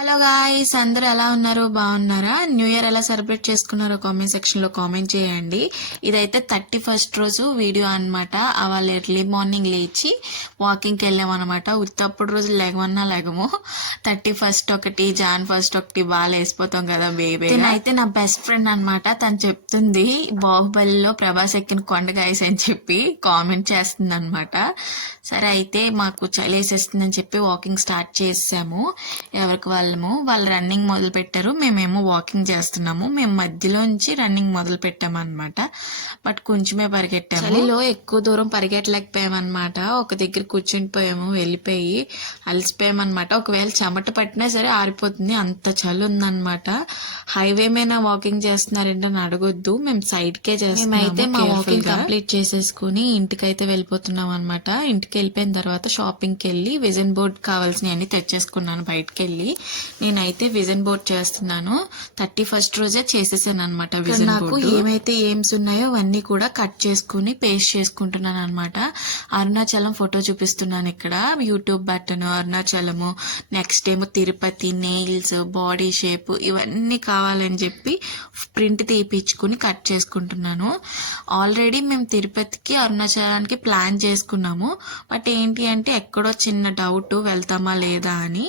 Hello guys, అందరూ ఎలా ఉన్నారు? బాగున్నారా? న్యూ ఇయర్ ఎలా సెలబ్రేట్ చేసుకున్నారో కామెంట్ సెక్షన్ లో కామెంట్ చేయండి. ఇదైతే 31st రోజు వీడియో అన్నమాట. వాళ్ళ ఎర్లీ మార్నింగ్ లేచి వాకింగ్కి వెళ్ళాం అనమాట. ఉత్తప్పుడు రోజు లెగమన్నా లెగము. 31st ఒకటి, Jan 1 ఒకటి బాగా లేసిపోతాం కదా బేబీ. అయితే నా బెస్ట్ ఫ్రెండ్ అనమాట. తను చెప్తుంది బాహుబలిలో ప్రభాస్ ఎక్కిన కొండ గాయస్ అని చెప్పి కామెంట్ చేస్తుంది అనమాట. సరే అయితే మాకు చలేసేస్తుందని చెప్పి వాకింగ్ స్టార్ట్ చేసాము. ఎవరికి వాళ్ళు రన్నింగ్ మొదలు పెట్టారు, మేమేమో వాకింగ్ చేస్తున్నాము. మేము మధ్యలోంచి రన్నింగ్ మొదలు పెట్టామన్నమాట. బట్ కొంచెమే పరిగెట్టాము. చలిలో ఎక్కువ దూరం పరిగెట్టలేకపోయామన్నమాట. ఒక దగ్గర కూర్చుండిపోయాము, వెళ్ళిపోయి అలసిపోయామన్నమాట. ఒకవేళ చెమట పట్టినా సరే ఆరిపోతుంది, అంత చలి ఉందన్నమాట. హైవే మీద వాకింగ్ చేస్తున్నారేంటని అడగొద్దు, మేము సైడ్కే చేస్తాం. అయితే మా వాకింగ్ కంప్లీట్ చేసేసుకుని ఇంటికైతే వెళ్ళిపోతున్నాం అనమాట. ఇంటికి వెళ్ళిపోయిన తర్వాత షాపింగ్కి వెళ్ళి విజన్ బోర్డ్ కావాల్సినవన్నీ తెచ్చేసుకున్నాను బయటకు వెళ్ళి. నేనైతే విజన్ బోర్డ్ చేస్తున్నాను. 31st రోజే చేసేసాను అనమాట. విజన్ నాకు ఏమైతే ఎయిమ్స్ ఉన్నాయో అవన్నీ కూడా కట్ చేసుకుని పేస్ట్ చేసుకుంటున్నాను అనమాట. అరుణాచలం ఫోటో చూపిస్తున్నాను ఇక్కడ. యూట్యూబ్ బటన్, అరుణాచలము, నెక్స్ట్ ఏమో తిరుపతి, నెయిల్స్, బాడీ షేప్ ఇవన్నీ కావాలని చెప్పి ప్రింట్ తీపించుకుని కట్ చేసుకుంటున్నాను. ఆల్రెడీ మేము తిరుపతికి, అరుణాచలానికి ప్లాన్ చేసుకున్నాము. బట్ ఏంటి అంటే ఎక్కడో చిన్న డౌట్, వెళ్తామా లేదా అని.